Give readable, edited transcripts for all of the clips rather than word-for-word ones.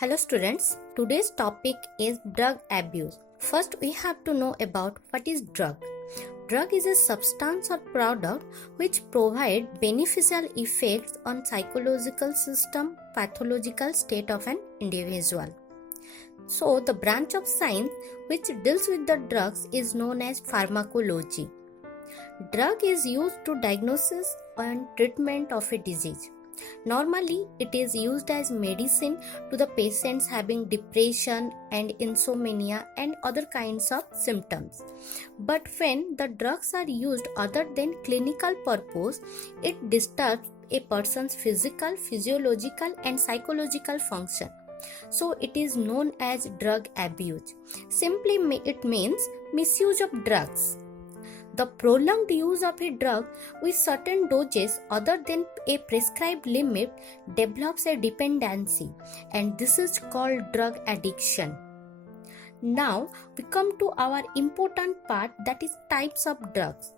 Hello students, today's topic is drug abuse. First we have to know about what is drug. Drug is a substance or product which provide beneficial effects on psychological system, pathological state of an individual. So the branch of science which deals with the drugs is known as pharmacology. Drug is used to diagnosis and treatment of a disease. Normally, it is used as medicine to the patients having depression and insomnia and other kinds of symptoms. But when the drugs are used other than clinical purpose, it disturbs a person's physical, physiological and psychological function. So it is known as drug abuse. Simply it means misuse of drugs. The prolonged use of a drug with certain doses other than a prescribed limit develops a dependency, and this is called drug addiction. Now we come to our important part, that is types of drugs.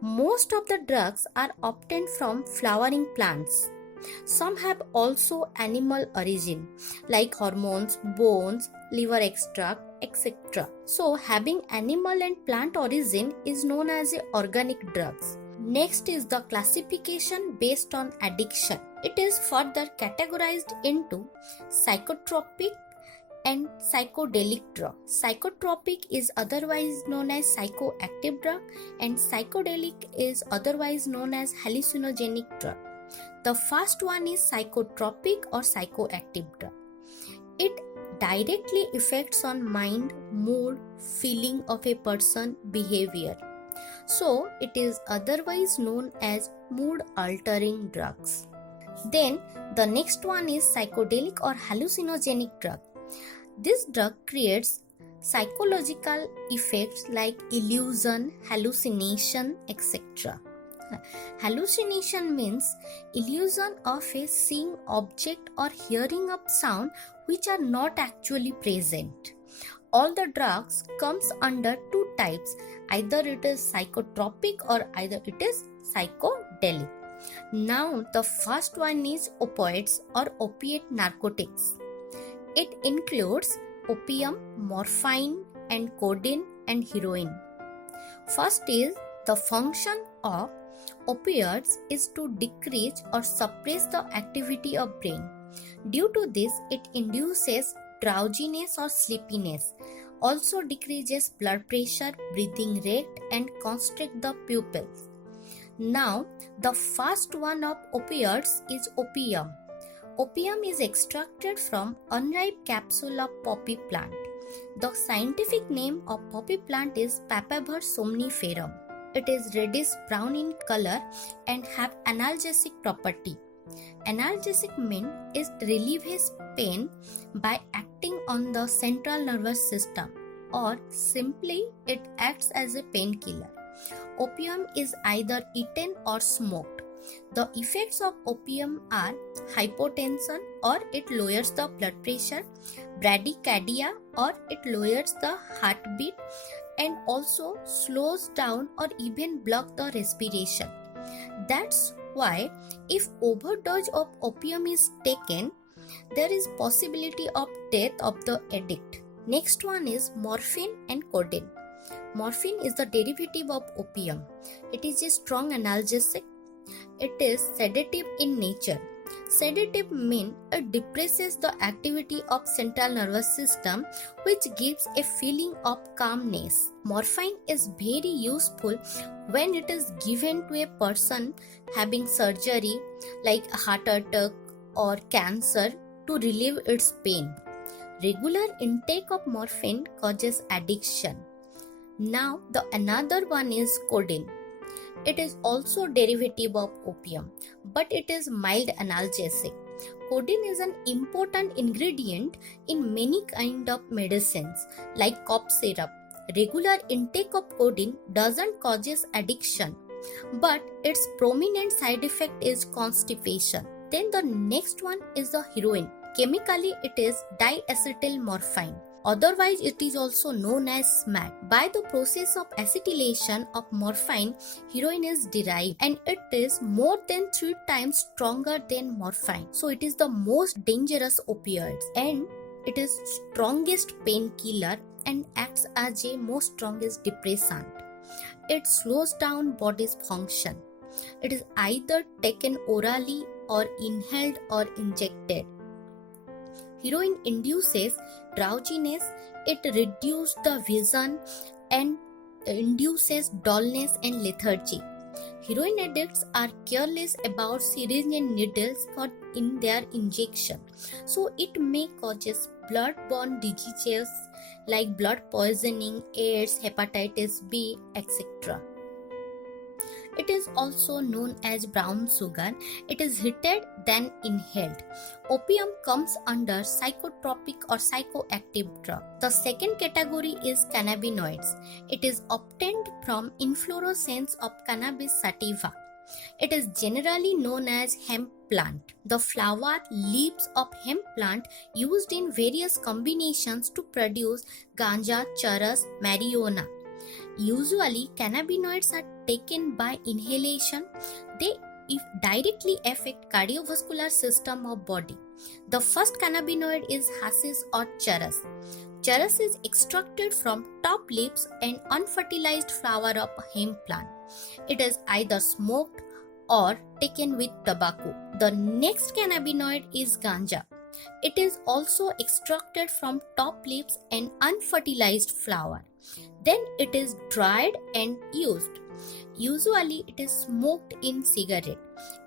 Most of the drugs are obtained from flowering plants. Some have also animal origin like hormones, bones, liver extract, etc. So having animal and plant origin is known as organic drugs. Next is the classification based on addiction. It is further categorized into psychotropic and psychedelic drug. Psychotropic is otherwise known as psychoactive drug and psychedelic is otherwise known as hallucinogenic drug. The first one is psychotropic or psychoactive drug. It directly affects on mind, mood, feeling of a person, behavior. So it is otherwise known as mood altering drugs. Then the next one is psychedelic or hallucinogenic drug. This drug creates psychological effects like illusion, hallucination, etc. Hallucination means illusion of a seeing object or hearing of sound which are not actually present. All the drugs comes under two types, either it is psychotropic or either it is psychedelic. Now the first one is opioids or opiate narcotics. It includes opium, morphine and codeine and heroin. First is the function of opioids is to decrease or suppress the activity of brain. Due to this, it induces drowsiness or sleepiness, also decreases blood pressure, breathing rate and constrict the pupils. Now, the first one of opioids is opium. Opium is extracted from unripe capsule of poppy plant. The scientific name of poppy plant is Papaver somniferum. It is reddish brown in color and have analgesic property. Analgesic means it relieves pain by acting on the central nervous system, or simply it acts as a painkiller. Opium is either eaten or smoked. The effects of opium are hypotension or it lowers the blood pressure, bradycardia or it lowers the heartbeat, and also slows down or even block the respiration. That's why if overdose of opium is taken, there is possibility of death of the addict. Next one is morphine and codeine. Morphine is the derivative of opium. It is a strong analgesic. It is sedative in nature. Sedative means it depresses the activity of central nervous system, which gives a feeling of calmness. Morphine is very useful when it is given to a person having surgery like a heart attack or cancer to relieve its pain. Regular intake of morphine causes addiction. Now the another one is codeine. It is also derivative of opium, but it is mild analgesic. Codeine is an important ingredient in many kind of medicines like cough syrup. Regular intake of codeine doesn't causes addiction, but its prominent side effect is constipation. Then the next one is the heroin. Chemically it is diacetyl morphine. Otherwise, it is also known as smack. By the process of acetylation of morphine, heroin is derived, and it is more than 3 times stronger than morphine. So it is the most dangerous opioid, and it is strongest painkiller and acts as a most strongest depressant. It slows down body's function. It is either taken orally or inhaled or injected. Heroin induces drowsiness, it reduces the vision and induces dullness and lethargy. Heroin addicts are careless about syringe and needles in their injection, so it may cause blood-borne diseases like blood poisoning, AIDS, hepatitis B, etc. It is also known as brown sugar. It is heated then inhaled. Opium comes under psychotropic or psychoactive drug. The second category is cannabinoids. It is obtained from inflorescence of Cannabis sativa. It is generally known as hemp plant. The flower, leaves of hemp plant used in various combinations to produce ganja, charas, marijuana. Usually, cannabinoids are taken by inhalation. They directly affect cardiovascular system of body. The first cannabinoid is hashish or charas. Charas is extracted from top leaves and unfertilized flower of hemp plant. It is either smoked or taken with tobacco. The next cannabinoid is ganja. It is also extracted from top leaves and unfertilized flower. Then it is dried and used. Usually it is smoked in cigarette.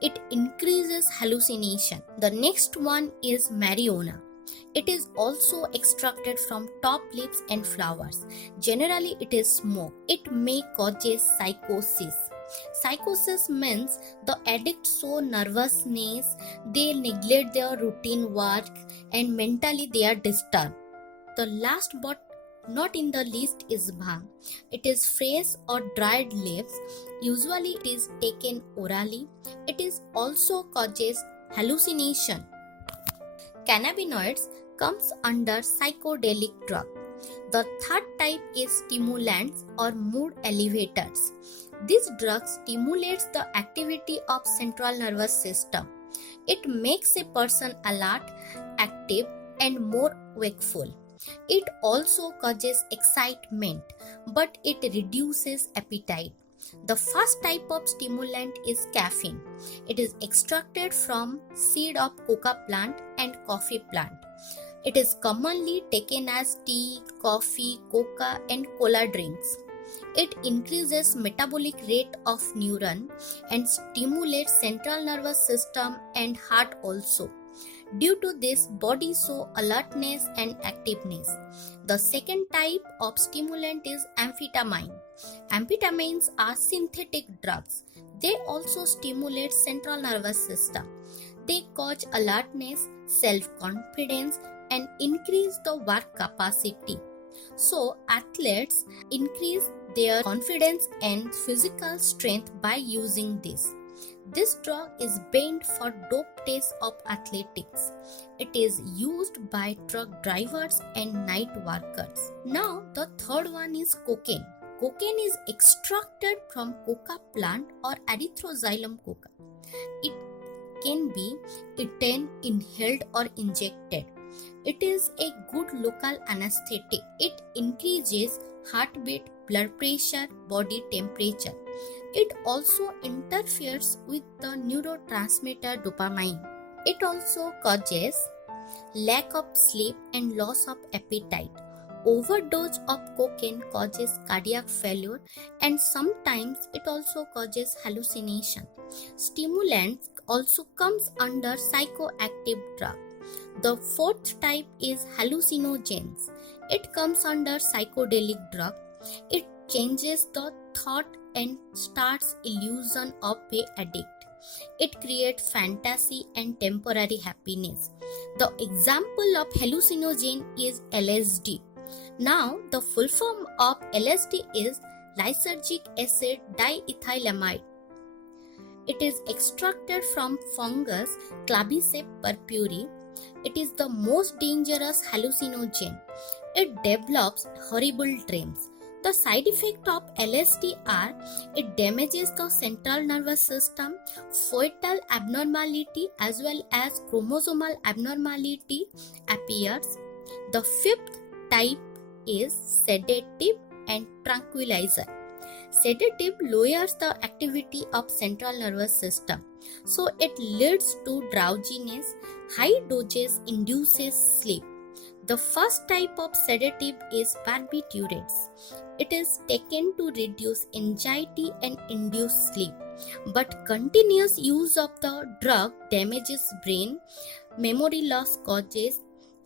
It increases hallucination. The next one is marijuana. It is also extracted from top leaves and flowers. Generally it is smoked. It may cause psychosis. Psychosis means the addict show nervousness, they neglect their routine work, and mentally they are disturbed. The last but not in the least is bhang. It is fresh or dried leaves. Usually it is taken orally. It is also causes hallucination. Cannabinoids comes under psychedelic drug. The third type is stimulants or mood elevators. This drug stimulates the activity of central nervous system. It makes a person alert, active, and more wakeful. It also causes excitement, but it reduces appetite. The first type of stimulant is caffeine. It is extracted from seed of coca plant and coffee plant. It is commonly taken as tea, coffee, coca, and cola drinks. It increases metabolic rate of neuron and stimulates central nervous system and heart also. Due to this, body show alertness and activeness. The second type of stimulant is amphetamine. Amphetamines are synthetic drugs. They also stimulate central nervous system. They cause alertness, self-confidence, and increase the work capacity. So, athletes increase their confidence and physical strength by using this. This drug is banned for dope tests of athletics. It is used by truck drivers and night workers. Now, the third one is cocaine. Cocaine is extracted from coca plant or Erythroxylum coca. It can be eaten, inhaled, or injected. It is a good local anesthetic. It increases heartbeat, blood pressure, body temperature. It also interferes with the neurotransmitter dopamine. It also causes lack of sleep and loss of appetite. Overdose of cocaine causes cardiac failure, and sometimes it also causes hallucination. Stimulants also comes under psychoactive drug. The fourth type is hallucinogens. It comes under psychedelic drug. It changes the thought and starts illusion of a addict. It creates fantasy and temporary happiness. The example of hallucinogen is LSD. Now, the full form of LSD is lysergic acid diethylamide. It is extracted from fungus Claviceps purpuri. It is the most dangerous hallucinogen. It develops horrible dreams. The side effects of LSD are it damages the central nervous system, fetal abnormality as well as chromosomal abnormality appears. The fifth type is sedative and tranquilizer. Sedative lowers the activity of central nervous system, so it leads to drowsiness. High doses induces sleep. The first type of sedative is barbiturates. It is taken to reduce anxiety and induce sleep, but continuous use of the drug damages brain, memory loss causes,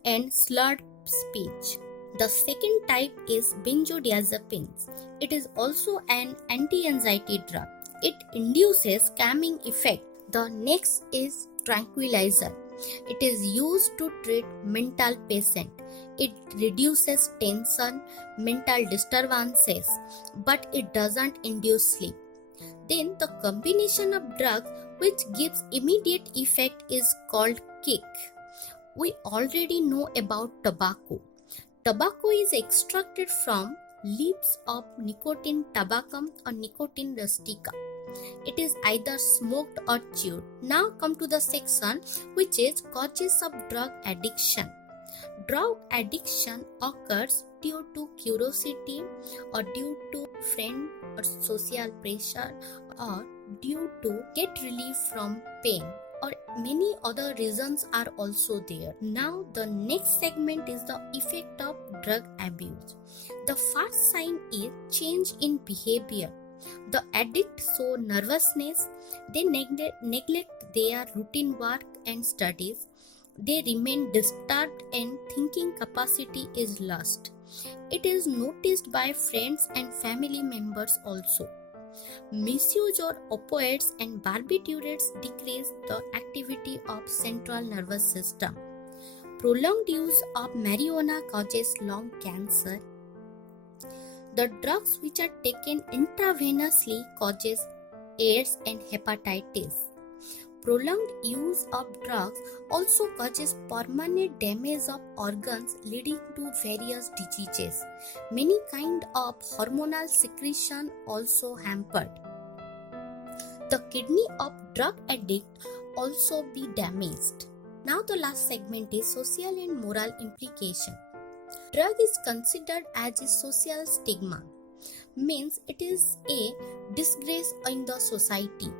and slurred speech. The second type is benzodiazepines. It is also an anti-anxiety drug. It induces calming effect. The next is tranquilizer. It is used to treat mental patient. It reduces tension, mental disturbances, but it doesn't induce sleep. Then the combination of drugs which gives immediate effect is called kick. We already know about tobacco. Tobacco is extracted from leaves of Nicotiana tabacum or Nicotiana rustica. It is either smoked or chewed. Now come to the section which is causes of drug addiction. Drug addiction occurs due to curiosity or due to friend or social pressure or due to get relief from pain, or many other reasons are also there. Now the next segment is the effect of drug abuse. The first sign is change in behavior. The addict show nervousness, they neglect their routine work and studies, they remain disturbed and thinking capacity is lost. It is noticed by friends and family members also. Misuse of opioids and barbiturates decrease the activity of central nervous system. Prolonged use of marijuana causes lung cancer. The drugs which are taken intravenously causes AIDS and hepatitis. Prolonged use of drugs also causes permanent damage of organs leading to various diseases. Many kinds of hormonal secretion also hampered. The kidney of drug addict also be damaged. Now the last segment is social and moral implication. Drug is considered as a social stigma, means it is a disgrace in the society.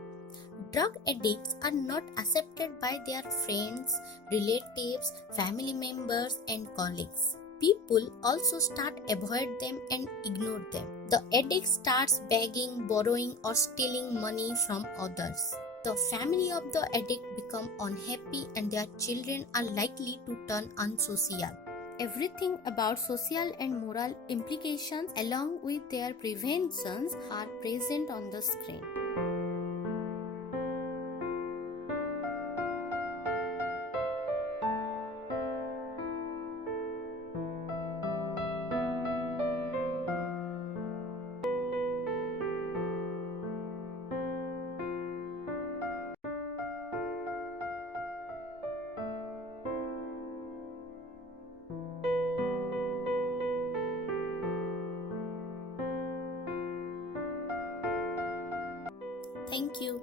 Drug addicts are not accepted by their friends, relatives, family members, and colleagues. People also start avoid them and ignore them. The addict starts begging, borrowing, or stealing money from others. The family of the addict become unhappy and their children are likely to turn unsocial. Everything about social and moral implications along with their preventions are present on the screen. Thank you.